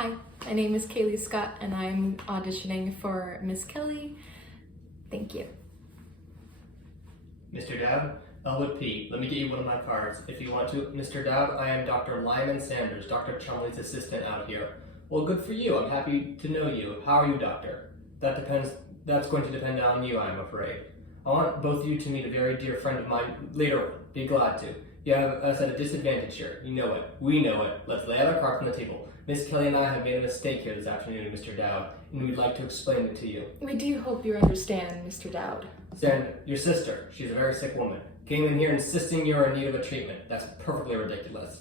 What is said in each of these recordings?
Hi, my name is Kaylee Scott and I'm auditioning for Miss Kelly. Thank you. Mr. Dowd, Elwood P. Let me get you one of my cards. If you want to, Mr. Dowd, I am Dr. Lyman Sanders, Dr. Chumley's assistant out here. Well, good for you. I'm happy to know you. How are you, doctor? That's going to depend on you, I'm afraid. I want both of you to meet a very dear friend of mine later on. Be glad to. You have us at a disadvantage here. You know it. We know it. Let's lay out our cards on the table. Miss Kelly and I have made a mistake here this afternoon, Mr. Dowd, and we'd like to explain it to you. We do hope you understand, Mr. Dowd. Sand, your sister, she's a very sick woman, came in here insisting you're in need of a treatment. That's perfectly ridiculous.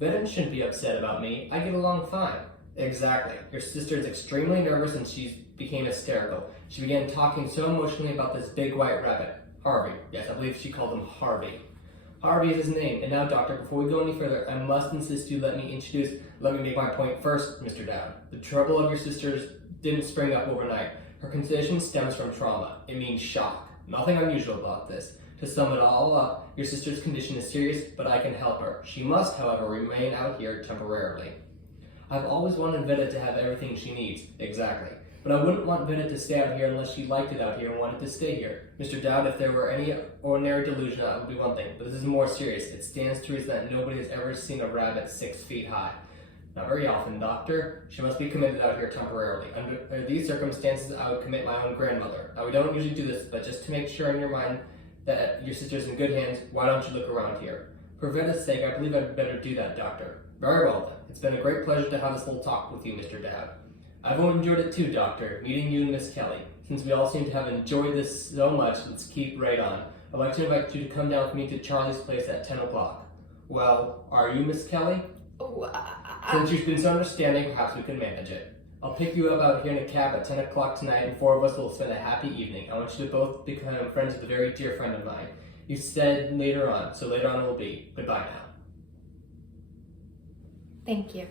Venom shouldn't be upset about me. I get along fine. Exactly. Your sister is extremely nervous and she became hysterical. She began talking so emotionally about this big white rabbit. Harvey. Yes, I believe she called him Harvey. Harvey is his name. And now, doctor, before we go any further, I must insist you let me make my point first, Mr. Dowd. The trouble of your sister's didn't spring up overnight. Her condition stems from trauma. It means shock. Nothing unusual about this. To sum it all up, your sister's condition is serious, but I can help her. She must, however, remain out here temporarily. I've always wanted Vita to have everything she needs. Exactly. But I wouldn't want Vita to stay out here unless she liked it out here and wanted to stay here. Mr. Dowd, if there were any ordinary delusion, that would be one thing. But this is more serious. It stands to reason that nobody has ever seen a rabbit 6 feet high. Not very often, doctor. She must be committed out here temporarily. Under these circumstances, I would commit my own grandmother. Now, we don't usually do this, but just to make sure in your mind that your sister's in good hands, why don't you look around here? For Vita's sake, I believe I'd better do that, doctor. Very well, then. It's been a great pleasure to have this little talk with you, Mr. Dowd. I've enjoyed it too, doctor, meeting you and Miss Kelly. Since we all seem to have enjoyed this so much, let's keep right on. I'd like to invite you to come down with me to Charlie's place at 10 o'clock. Well, are you Miss Kelly? Oh, Since you've been so understanding, perhaps we can manage it. I'll pick you up out here in a cab at 10 o'clock tonight, and 4 of us will spend a happy evening. I want you to both become friends with a very dear friend of mine. You said later on, so later on it will be. Goodbye now. Thank you.